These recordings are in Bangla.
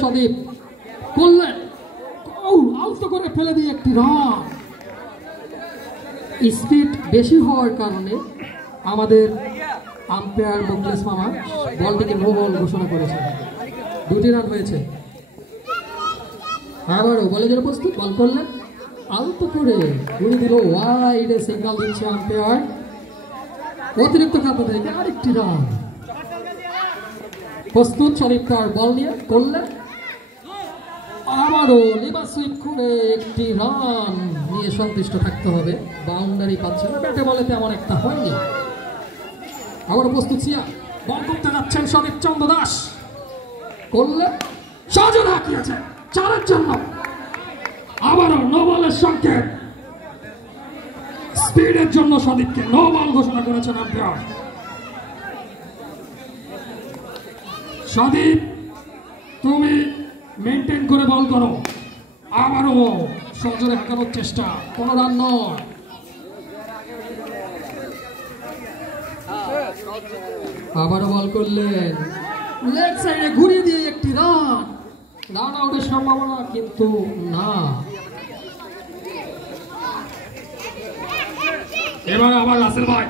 সদীপ করলেন, আলতো করে ফেলে দিয়ে একটি রান। স্পিড বেশি হওয়ার কারণে আমাদের আম্পায়ার মুখলেস মামা বলটিকে নো বল ঘোষণা করেছেন। 2টি রান হয়েছে। আবারও বলে জন্য প্রস্তুত, বল করলেন, আলতো করে ঘুরে দিল, ওয়াইডে সিগন্যাল দিচ্ছে আম্পায়ার। অতিরিক্ত খাদ্য থেকে আরেকটি রান। প্রস্তুত সদীপ তার বল নিয়ে করলেন, আবারও লিভার সুইপ করে একটি রান নিয়ে সন্তুষ্ট থাকতে হবে। বাউন্ডারি পাচ্ছে না, ব্যাটে বলে তেমন একটা হয়নি। আবারও প্রস্তুত সিয়া, বল করতে যাচ্ছেন সদীপ চন্দ্র দাস, করলেন, সাজু রাখিয়েছে 4-এর জন্য। আবারও নো বলের সংকেত, স্পিডের জন্য সদীপকে নো বল ঘোষণা করেছেন আম্পায়ার। সদীপ তুমি মেনটেন করে বল করো। আবারও সজোরে হাঁকানোর চেষ্টা, কোনো রান নয়। আবারও বল করলেন, লেগ সাইডে ঘুরিয়ে দিয়ে একটি রান। রান আউটের সম্ভাবনা কিন্তু না। এবার আবার রাসেল ভাই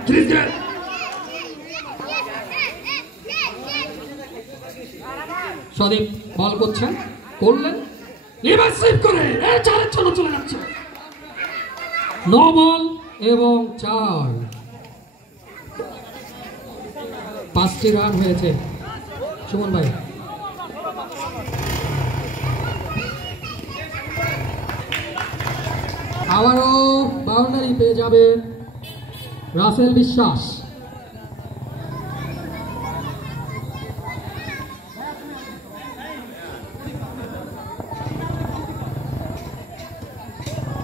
সদীপ বল করছেন, করলেন, লিভার সুইপ করে 4-এর জন্য চলে যাচ্ছে। নো বল এবং 4, 5টি রান হয়েছে। সুমন ভাই আবারও বাউন্ডারি পেয়ে যাবে রাসেল বিশ্বাস।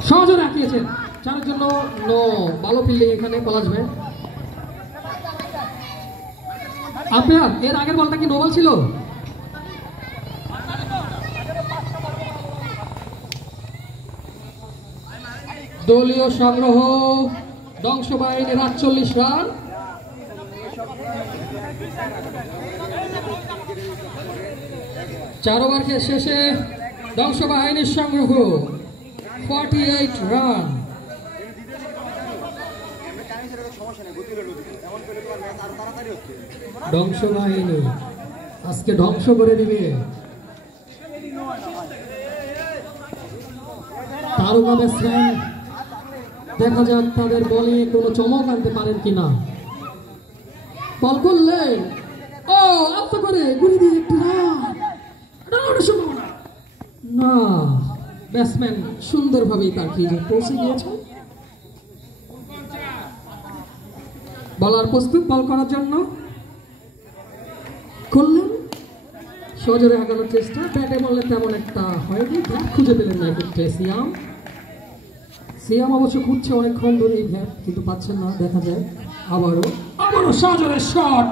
সহজে রাখিয়েছেন 4-এর জন্য নো। ভালো ফিল্ডিং এখানে পলাশ ভাই। আম্পায়ার এর আগের বলটা কি নো বল ছিল? দলীয় সংগ্রহ ধ্বংস বাহিনীর 48 রান। চার ওভার শেষে ধ্বংস বাহিনীর সংগ্রহ 48 রান। ধ্বংস বাহিনী আজকে ধ্বংস করে দিবে। তারকা ব্যাটসম্যান দেখা যাক তাদের বলে কোনো চমক আনতে পারেন কিনা। বল করলেন, ও আলতো করে গুলি দিয়ে একটি রান। সম্ভাবনা না, ব্যাটসম্যান সুন্দরভাবেই তার ক্রিজে পৌঁছে গিয়েছে। বলার প্রস্তুত বল করার জন্য, করলেন, সজোরে আগানোর চেষ্টা। ব্যাটে বললে তেমন একটা হয়নি, ব্যাট খুঁজে পেলেন না এক্ষেত্রে সিয়াম অবশ্য খুঁজছে অনেকক্ষণ ধরে এই ব্যাট, কিন্তু পাচ্ছেন না। দেখা যায় আবারও সজোরে শট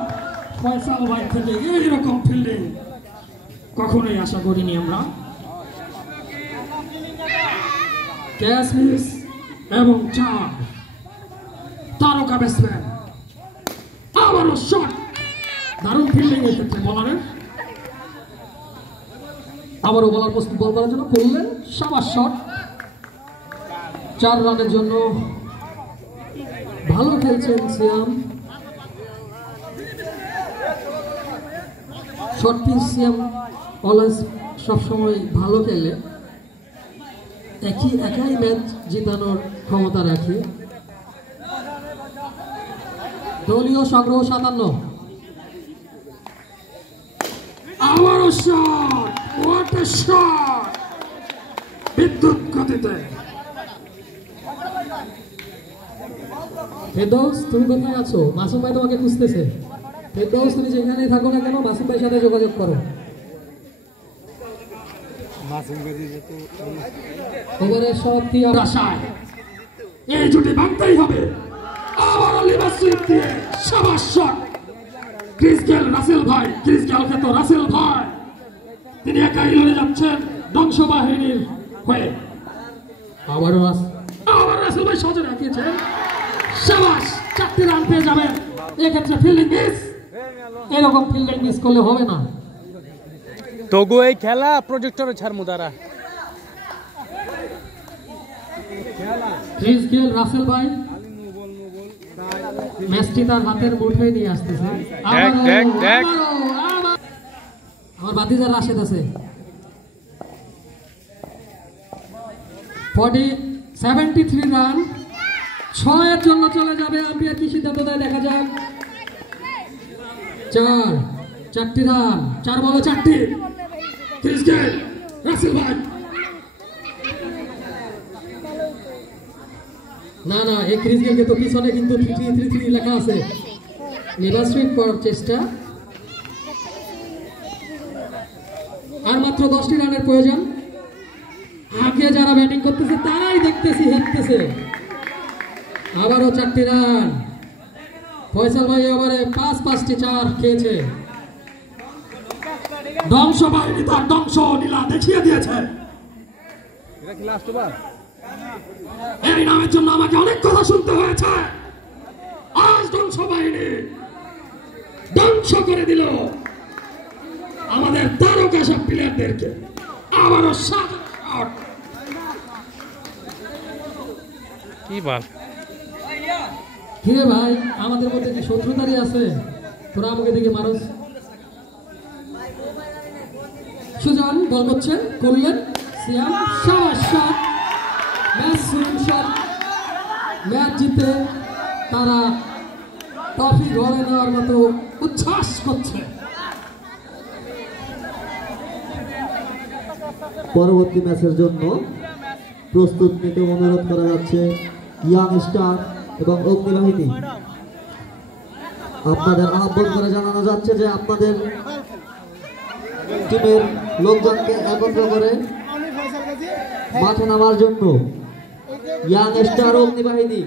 ফয়সাল ভাই থেকে। এইরকম ফিল্ডিং কখনোই আশা করিনি আমরা। ক্যাচ মিস এবং 4। তারকা ব্যাটসম্যান আবারও শট, দারুণ ফিল্ডিং এর ক্ষেত্রে বলারের। আবারও বলার প্রস্তুত বল করার জন্য, করলেন, সাবাস শট। 4 রানের জন্য ভালো খেলছেন সিয়াম। শর্ট পিচ সিয়াম অলওয়েজ সবসময় ভালো খেলে, একাই ম্যাচ জিতানোর ক্ষমতা রাখে। দলীয় সংগ্রহ 57। আবারও শট, হোয়াট আ শট, বিদ্যুৎ গতিতে। ফেরদৌস তুমি কোথায় আছো? মাসুম ভাই তোমাকে খুঁজতেছে। ফেরদৌস তুমি যেখানেই থাকো না কেন, মাসুম ভাইয়ের সাথে যোগাযোগ করো। ওভারের সমাপ্তি আশায় এই জুটি ভাঙতেই হবে। আবার লিভার সুইপ দিয়ে সাবাস শট। ক্রিস গেল, রাসেল ভাই, ক্রিস গেল খ্যাত রাসেল ভাই, তিনি একাই লড়ে যাচ্ছেন ধ্বংস বাহিনীর হয়ে। আবার রাসেল ভাই সহজে রাখিয়েছেন, সাবাস। 4টি রান পেয়ে যাবেন। এক্ষেত্রে ফিল্ডিং মিস, এরকম ফিল্ডিং মিস করলে হবে না। তগু এই খেলা প্রজেক্টরে ছাড়মু তারা ক্রিস গেল রাসেল ভাই ম্যাচটি তার হাতের মুঠোয় নিয়ে আসতেছে। আমার ভাতিজা রাশেদ আছে। 73 রান 6-এর জন্য চলে যাবে। আম্পায়ার কি সিদ্ধান্ত দেয় দেখা যাক। 4টি রান 4 বলে 4টি। ক্রিস গেল রাসেল ভাই না এই ক্রিস গেলকে তো পিছনে কিন্তু 3-3 লেখা আছে। লিভার সুইপ করার চেষ্টা। আর মাত্র 10টি রানের প্রয়োজন। আগে যারা ব্যাটিং করতেছে তারাই দেখতেছি হেঁটতেছে। আবারও 4টি রান। ফয়সাল ভাই এবারে 5-5টি 4 খেয়েছে। ধ্বংস বাহিনী তার ধ্বংস লীলা দেখিয়ে দিয়েছে। এই নামের জন্য আমাকে অনেক কথা শুনতে হয়েছে। আজ ধ্বংস বাহিনী ধ্বংস করে দিল আমাদের তারকা সব প্লেয়ারদেরকে। আবারও কি বল হিরে ভাই আমাদের মধ্যে কি শত্রুতারই আছে? তোরা আমাকে দেখে মানুষ সুজন বল করছেন করলেন সিয়াম শাবাশ শট। ম্যাচ জিতে তারা ট্রফি ঘরে নেওয়ার মতো উচ্ছ্বাস করছে। পরবর্তী ম্যাচের জন্য প্রস্তুত নিতে অনুরোধ করা যাচ্ছে ইয়াং স্টার এবং অগ্নিবাহিনী। আপনাদের আহ্বান করে জানানো যাচ্ছে যে আপনাদের টিমের লোকজনকে একত্র করে মাঠে নামার জন্য ইয়াং স্টার অগ্নিবাহিনী।